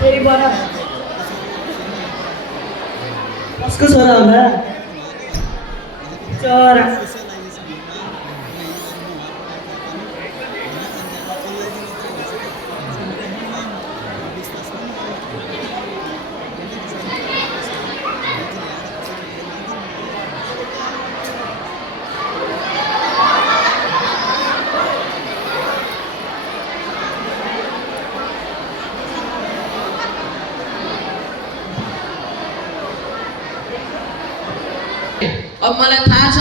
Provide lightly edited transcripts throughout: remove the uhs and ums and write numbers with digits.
फेरि बडा कसको छोरा होला चरा अब मलाई थाहा छ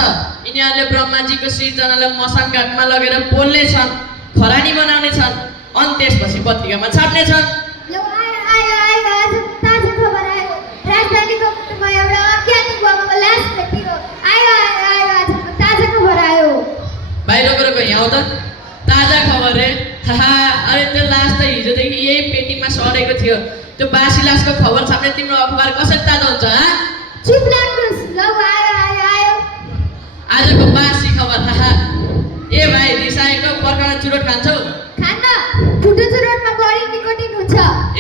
यिनीहरूले ब्रह्माजीको सृजनालाई मसान घाटमा लगेर पोल्ने छन्, खरानी बनाउने छन्, अनि त्यसपछि पत्रिकामा छाप्ने छन्। लो आयो आयो आयो आज ताजा खबर आयो राजधानीको एउटा अज्ञात युवकको लास भेटियो। आयो आयो आयो आज ताजा खबर आयो। भाइ रोको यहाँ आऊ त, ताजा खबर रे। हाहा, अरे त्यो लास त हिजोदेखि यही पेटीमा सडेको थियो। त्यो बासी लासको खबर छाप्ने तिम्रो अखबार कसरी ताजा हुन्छ? चुप लाग्नुस्। लो आयो आयो आयो आजको बासी खबर। हाहा, ए भाइ रिसाएको पर्खाना चुरोट खान्छौ? खान्न, ठुटो चुरोटमा बढी निकोटिन हुन्छ।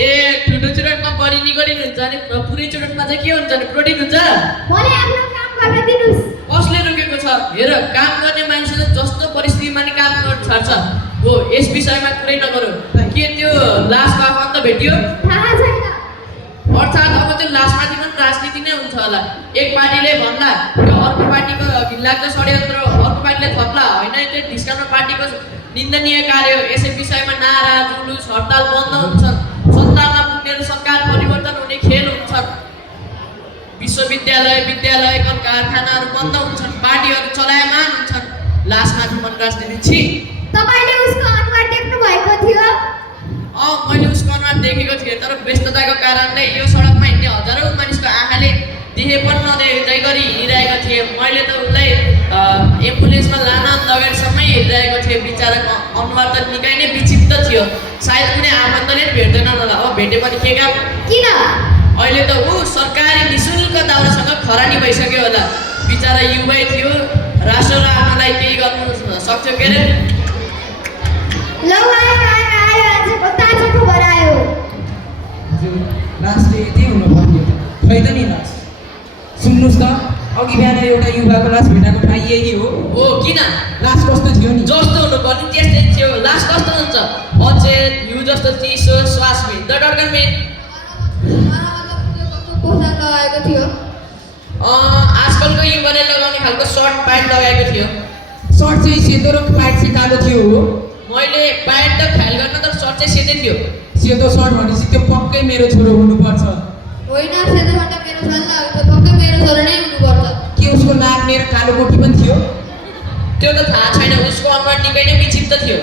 ए ठुलो चुरोटमा बढी निकोटिन हुन्छ अनि पुरै चुरोटमा चाहिँ के हुन्छ नि प्रोटिन हुन्छ? मलाई आफ्नो काम गर्न दिनुस्। कसले रोकेको छ? हेर, काम गर्ने मान्छेले जस्तो परिस्थितिमा नि काम गर्न छाड्छ। हो, यस विषयमा कुरै नगरौँ। के त्यो लासको आफन्त भेटियो? थाहा छैन। अर्थात् अब त्यो लासमाथि पनि राजनीति नै हुन्छ होला। एक पार्टीले भन्ला यो अर्को पार्टीको घिनलाग्दो षड्यन्त्र, अर्को पार्टीले थप्ला होइन त्यो ढिस्काउन पार्टीको निन्दनीय कार्य हो। यसै विषयमा नारा जुलुस हडताल बन्द हुन्छन्। सत्तामा पुग्ने र सरकार परिवर्तन हुने खेल हुन्छन्। विश्वविद्यालय विद्यालय कारखानाहरू बन्द हुन्छन्, पार्टीहरू चलायमान हुन्छन्। लासमाथि पनि राजनीति छि। तपाईले उसको अनुहार देख्नु भएको थियो? मैले उसको अनुहार देखेको थिएँ, तर व्यस्तताको कारणले यो सडकमा हिँड्ने हजारौँ मानिसको आँखाले देखे पनि नदेख्दै गरी हिँडिरहेको थिएँ। मैले त उसलाई एम्बुलेन्समा लान लगेरसम्मै हिँडिरहेको थिएँ। बिचराको अनुहार त निकै नै विचित्र थियो। सायद कुनै आफन्तले भेट्दैन होला। अब भेटे पनि के काम? किन? अहिले त ऊ सरकारी निःशुल्क दाउरासँग खरानी भइसक्यो होला। बिचरा युवै थियो, राष्ट्र र आमालाई केही गर्नु सक्थ्यो के अरे? लो आयो आयो आयो आजको ताजा खबर आयो। लासले यति हुनु पर्यो खै त नि लास। सुन्नुहोस् त, अघि बिहान एउटा युवाको लास भेटाएको ठाउँ यही हो। हो, किन? लास कस्तो थियो नि? जस्तो हुनु पर्ने त्यस्तै थियो। लास कस्तो हुन्छ? अचेत, हिउँ जस्तो चिसो, श्वासमित द डर्कनमित। पोसाक लगाएको थियो। आजकलको युवाले लगाउने खालको सर्ट प्यान्ट लगाएको थियो। सर्ट चाहिँ सेतो र प्यान्ट चाहिँ कालो थियो हो। मैले प्यान्ट त ख्याल गर्न त सर्ट चाहिँ सेतै थियो। सेतो सर्ट भनेपछि त्यो पक्कै मेरो छोरो हुनुपर्छ। होइन, सेतोभन्दा मेरो सल्लाह हो त पक्कै मेरो छोरो नै हुनुपर्छ। के उसको नाक मेरो कालो कोठी पनि थियो? त्यो त थाहा छैन। उसको अनुहार निकै नै विचित्र थियो।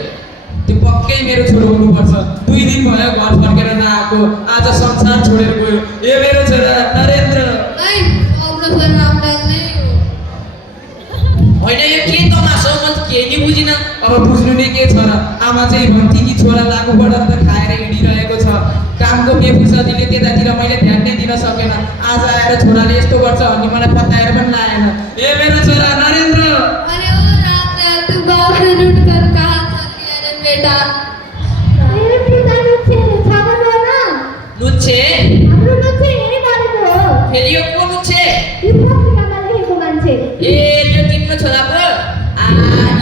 त्यो पक्कै मेरो छोरो हुनुपर्छ। 2 दिन भयो घर फर्केर नआएको, आज संसार छोडेर गयो। ए मेरो छोरा नरेन्द्र। होइन, यो के तमासो हो? म त केही नि बुझिनँ। अब बुझ्नु नै के छ र? आमा चाहिँ भन्थे कि छोरा लागु बढाएर त खाएर हिँडिरहेको छ। कामको बेफुर्सदीले त्यतातिर मैले ध्यान नै दिन सकेन। आज आएर छोराले यस्तो गर्छ भन्ने मलाई पत्याएर पनि लागेन। ए मेरो छोरा नरेन्द्र। अरे ओ रात तू गाँव से लूट कर कहाँ चल गया रे बेटा? अरे पिता नुच्छे छागल हो ना? नुच्छे? हाम्रो नुच्छे यही बारेको हो। फेरि यो को नुच्छे? यो पत्रिकामा लेखेको मान्छे। ए त्यो तिम्रो छोरा पो?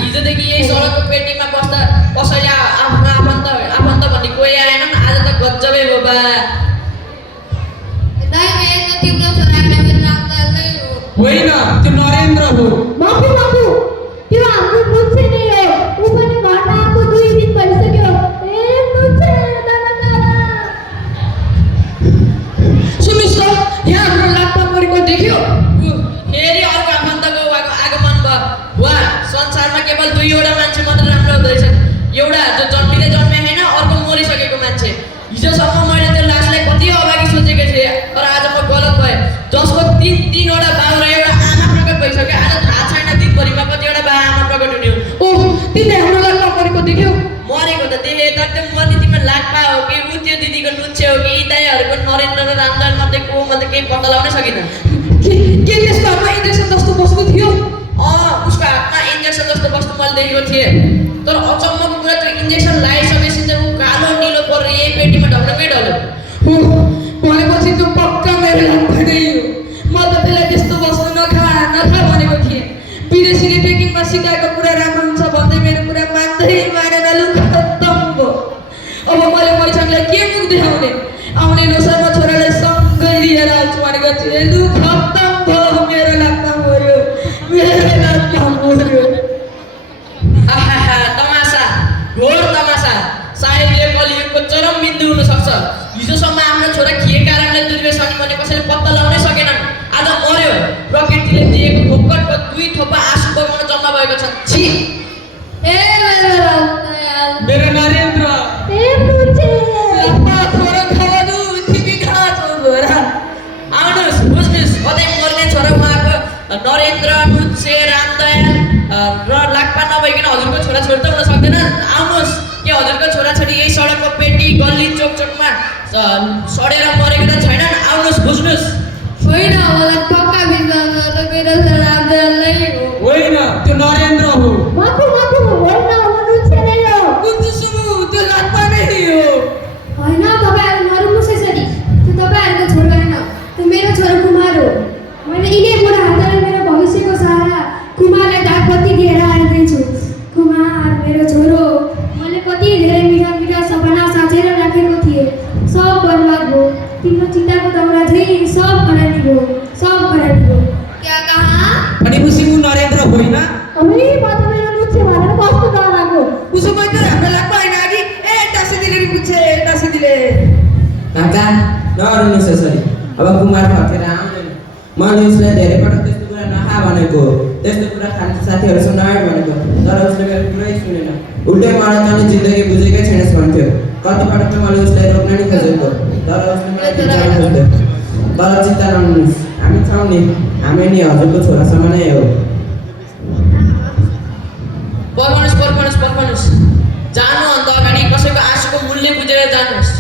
हिजोदेखि यही सडकको पेटीमा बस्दा कसैले आफ्नो आफन्त भन्ने कोही आएनन्। आज त गजबै हो बा। नहीं मैं तो तिम्रो छोरालाई मेरो नामलाई हो। होइन, त्यो नरेन्द्र हो। बाबु बाबु त्यो हाम्रो नुच्छे नै हो। उ पनि घरमा आएको 2 दिन भइसक्यो। ए नुच्छे दादा। सुन्नुहोस् त, यहाँ हाम्रो लाटमा परेको देख्यो? फेरि अर्को आफन्तको आगमन भयो। वा, संसारमा केवल 2वटा मान्छे मात्र राम्रो हुँदैछ। एउटा जो जन्मिँदै जन्मे होइन, अर्को मरिसकेको मान्छे। हिजोसम्म मैले त्यो लासलाई कति अभागी सोचेको थिएँ, तर आज म गलत भएँ। जसको 3वटा बाउ र एउटा आमा प्रकट भइसक्यो। आज थाहा छैन दिनभरिमा कतिवटा बा आमा प्रकट हुने हो। ओह, तिमीले हाम्रो लाटमा परेको देख्यौ? मरेको त देखेँ, तर त्यो मर्ने तिम्रो लाटपा हो कि ऊ त्यो दिदीको नुच्छे हो कि यी दाइहरूको नरेन्द्र र रामदयाल मध्ये को म त केही पत्ता लगाउनै सकिनँ। के त्यसको हातमा इन्जेक्सन जस्तो वस्तु थियो? उसको हातमा इन्जेक्सन जस्तो वस्तु मैले देखेको थिएँ। तर अचम्मको कुरा त्यो इन्जेक्सन लगाइसकेपछि चाहिँ ऊ कालो निलो परेर यही पेटीमा ढल्कै ढल्यो। आउने आउने लोसारमा छोराले सँगै लिएर आउँछु भनेको चेलु खत्तम भयो मेरो लाग्दा मर्यो आहा तमासा घोर तमासा सायद यो कलियुगको चरम बिन्दु हुन सक्छ हिजोसम्म हाम्रो छोरा के कारणले दुर्व्यसनी भने कसैले पत्ता लगाउनै सकेनन् आज मर्यो प्रकृतिले दिएको फोकटको 2 थोपा आँसु बगाउन जम्मा भएको छ छी ए मेरो नरेन्द्र ए मुझे लप्पा छोरा खानु तिमी खा छोरा आउनुहोस् बुझ्नुहोस् अझै मर्ने छोरा उहाँको नरेन्द्र नुच्छे रामदयाल र लाक्पा नभइकन हजुरको छोराछोरी त हुन सक्दैन आउनुहोस् के हजुरको छोराछोरी यही सडकको पेटी गल्ली चोकचोकमा सडेर मरेको त छैनन् आउनुहोस् बुझ्नुहोस् होइन मलाई पक्का विश्वास छ त मेरो रामदयाल नै हो होइन त्यो नरेन्द्र हो माफु होइन मुझे नै हो कुन्चुसुमु त्यो लाक्पा नै हो होइन तपाईहरु नरुनुहोस् यसरी त्यो तपाईहरुको छोरो होइन त्यो मेरो छोरो कुमार हो मैले यिनै बुढा हातले मेरो भविष्यको सहारा कुमारलाई दागबत्ती दिएर आएकै छु कुमार मेरो छोरो मैले कति धेरै मिठा सपना साचेर राखेको थिएँ सब बर्बाद भयो तिम्रो चिताको दाउरा झै सब खरानी भयो क्या कहा भनेपछि ऊ नरेन्द्र होइन अरे म त मेरो लुच्चे भनेर कस्तो डर लाग्यो उसो भए त हाम्रो लाक्पा होइन अघि ए टासिदिले पुग्छे टासिदिले काका नरुनुहोस् यसरी अब कुमार फर्केर आउँदैन मैले उसलाई धेरै पटक त्यस्तो कुरा नखा भनेको त्यस्तो कुरा खाने साथीहरूसँग नआड भनेको तर उसले मेरो कुरै सुनेन उल्टै मलाई तँले जिन्दगी बुझेकै छैनस् भन्थ्यो कति पटक त मैले उसलाई रोक्न नि खोजेको तर उसले मलाई भित्राउन खोज्यो तर चिन्ता नलिनुहोस् हामी छौँ नि हामी नि हजुरको छोरासँग नै हो पर्खनुहोस् जानु अन्त अगाडि कसैको आँसुको मूल्य बुझेर जानुहोस्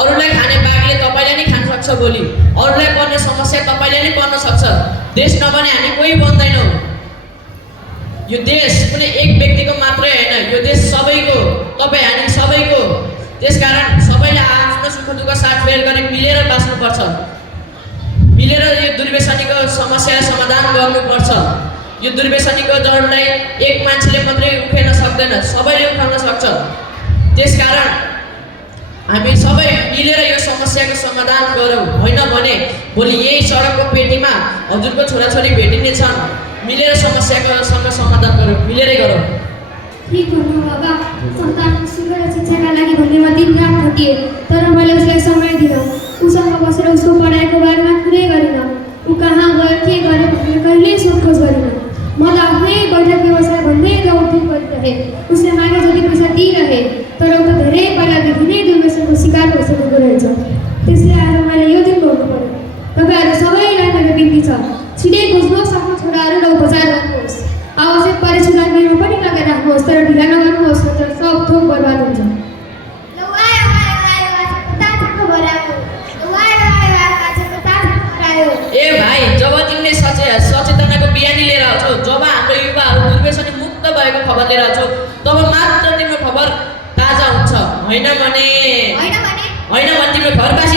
अरूलाई खाने बाघले तपाईँले नै खान सक्छ भोलि अरूलाई पर्ने समस्या तपाईँले नै पर्न सक्छ देश नबने हामी कोही बन्दैनौँ यो देश कुनै एक व्यक्तिको मात्रै होइन यो देश सबैको तपाईँ हामी सबैको त्यसकारण सबैले आफ्नो सुख दुःख साथफेर गरी मिलेर बाँच्नुपर्छ मिलेर यो दुर्व्यसनीको समस्या समाधान गर्नुपर्छ यो दुर्व्यसनीको जडलाई एक मान्छेले मात्रै उठेन सक्दैन सबैले उठाउन सक्छ त्यसकारण हामी सबै मिलेर यो समस्याको समाधान गरौँ होइन भने भोलि यही सडकको पेटीमा हजुरको छोराछोरी भेटिने छन् मिलेर समस्याको समाधान गरौँ मिलेरै गरौँ ठीक भन्नु बाबा सन्तानको सुन्दर शिक्षाका लागि भन्ने म दिनरात खटिएँ तर मैले उसलाई समय दिनँ उसँग बसेर उसको पढाइको बारेमा कुरै गरिनँ ऊ कहाँ गयो के गर्यो भनेर कहिल्यै सोधखोज गरिनँ म त आफ्नै बैठक व्यवसाय भन्दै दौडधुप गरिरहेँ उसले मागे जति पैसा दिइरहे तर ऊ त धेरै पहिलादेखि नै दुर्व्यसनको शिकार भइसकेको रहेछ त्यसले आज मैले यो दिन भोग्नु पर्यो तपाईँहरू सबैलाई मेरो बिन्ती छ छिटै बुझ्नुहोस् आफ्नो छोराहरूलाई उपचार गर्नुहोस् आवश्यक परे सुधार्नेमा पनि लगाएर राख्नुहोस् तर ढिला नगर्नुहोस् नत्र सब थोक बर्बाद हुन्छ ए भाइ जब तिमीले सचेतनाको बिहानी लिएर आउँछौ जब हाम्रो युवाहरू दुर्व्यसनी मुक्त भएको खबर लिएर आउँछौ तब मात्र तिम्रो खबर ताजा हुन्छ होइन भने तिम्रो घरवासी